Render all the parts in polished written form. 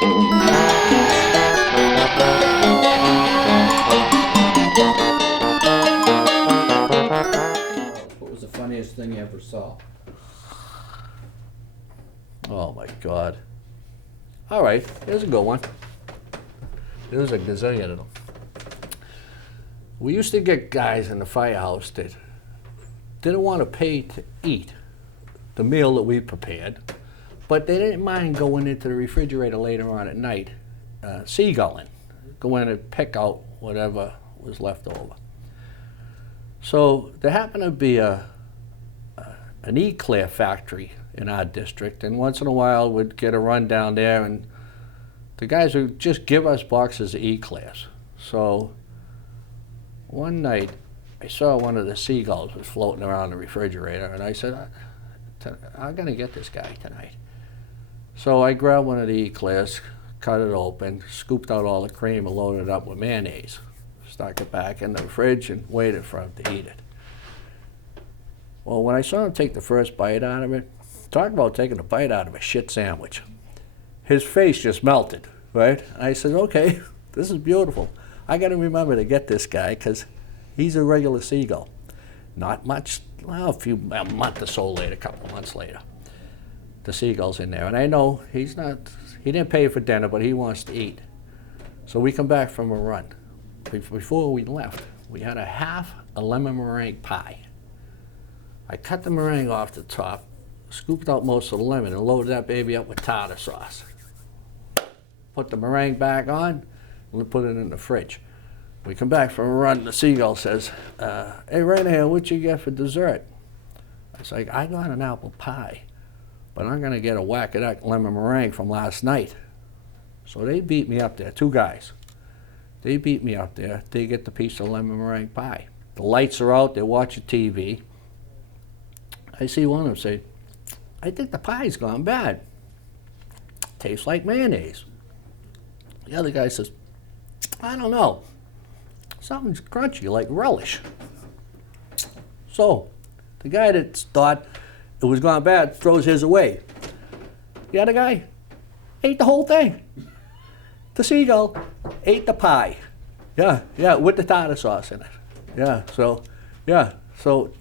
What was the funniest thing you ever saw? Oh my God. All right, here's a good one. There's a gazillion of them. We used to get guys in the firehouse that didn't want to pay to eat the meal that we prepared, but they didn't mind going into the refrigerator later on at night, seagulling, go in and pick out whatever was left over. So there happened to be an eclair factory in our district, and once in a while we'd get a run down there, and the guys would just give us boxes of eclairs. So one night I saw one of the seagulls was floating around the refrigerator, and I said, I'm gonna get this guy tonight. So I grabbed one of the eclairs, cut it open, scooped out all the cream and loaded it up with mayonnaise. Stuck it back in the fridge and waited for him to eat it. Well, when I saw him take the first bite out of it, talk about taking a bite out of a shit sandwich. His face just melted, right? I said, okay, this is beautiful. I got to remember to get this guy because he's a regular seagull. Not much, well, a month or so later, a couple of months later, the seagull's in there. And I know he didn't pay for dinner, but he wants to eat. So we come back from a run. Before we left, we had half a lemon meringue pie. I cut the meringue off the top, scooped out most of the lemon, and loaded that baby up with tartar sauce. Put the meringue back on, and put it in the fridge. We come back from a run, the seagull says, hey, Ranahan, what you get for dessert? I was like, I got an apple pie, but I'm gonna get a whack of that lemon meringue from last night. So they beat me up there, two guys. They beat me up there. They get the piece of lemon meringue pie. The lights are out, they're watching TV. I see one of them say, I think the pie's gone bad. Tastes like mayonnaise. The other guy says, I don't know. Something's crunchy, like relish. So, the guy that thought it was gone bad throws his away. The other guy ate the whole thing. The seagull ate the pie. Yeah, with the tartar sauce in it. Yeah, so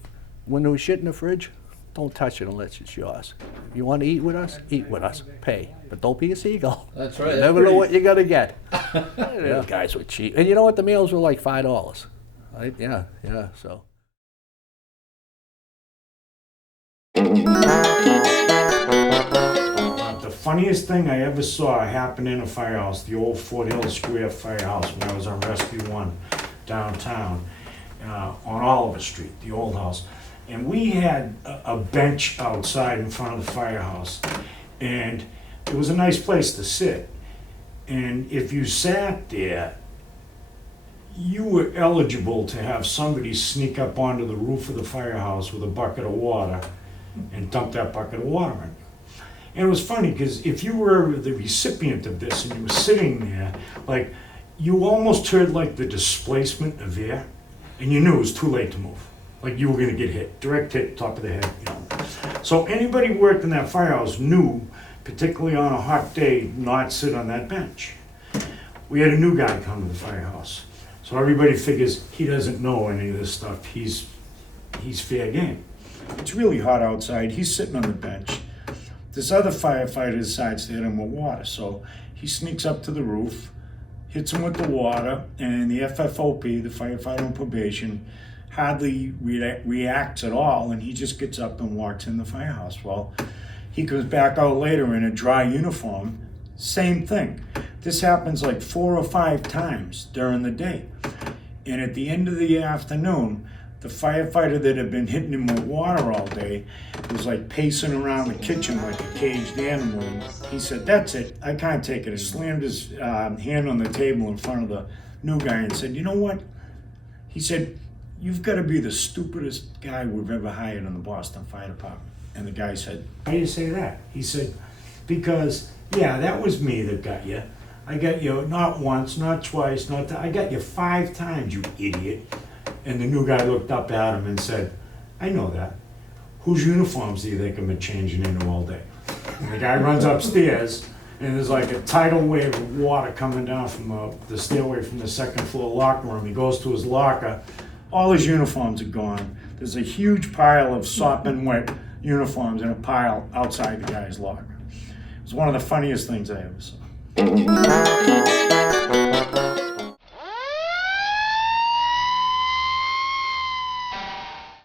when there was shit in the fridge, don't touch it unless it's yours. You want to eat with us? Eat with us. Pay. But don't be a seagull. That's right. You never know what you're going to get. Yeah, guys were cheap. And you know what? The meals were like $5. Right? Yeah, so. The funniest thing I ever saw happen in a firehouse, the old Fort Hill Square firehouse when I was on Rescue 1 downtown on Oliver Street, the old house. And we had a bench outside in front of the firehouse, and it was a nice place to sit. And if you sat there, you were eligible to have somebody sneak up onto the roof of the firehouse with a bucket of water and dump that bucket of water in. And it was funny because if you were the recipient of this and you were sitting there, like, you almost heard like the displacement of air, and you knew it was too late to move. Like you were gonna get hit, direct hit, top of the head, you know. So anybody who worked in that firehouse knew, particularly on a hot day, not sit on that bench. We had a new guy come to the firehouse. So everybody figures he doesn't know any of this stuff. He's fair game. It's really hot outside. He's sitting on the bench. This other firefighter decides to hit him with water. So he sneaks up to the roof, hits him with the water, and the FFOP, the firefighter on probation, hardly reacts at all, and he just gets up and walks in the firehouse. Well, he comes back out later in a dry uniform, same thing. This happens like 4 or 5 times during the day. And at the end of the afternoon, the firefighter that had been hitting him with water all day was like pacing around the kitchen like a caged animal. And he said, that's it, I can't take it. He slammed his hand on the table in front of the new guy and said, you know what? He said, you've got to be the stupidest guy we've ever hired in the Boston Fire Department. And the guy said, why do you say that? He said, because, yeah, that was me that got you. I got you not once, not twice, I got you 5 times, you idiot. And the new guy looked up at him and said, I know that. Whose uniforms do you think I've been changing into all day? And the guy runs upstairs And there's like a tidal wave of water coming down from the stairway from the second floor locker room. He goes to his locker. All his uniforms are gone. There's a huge pile of sopping wet uniforms in a pile outside the guy's locker. It's one of the funniest things I ever saw.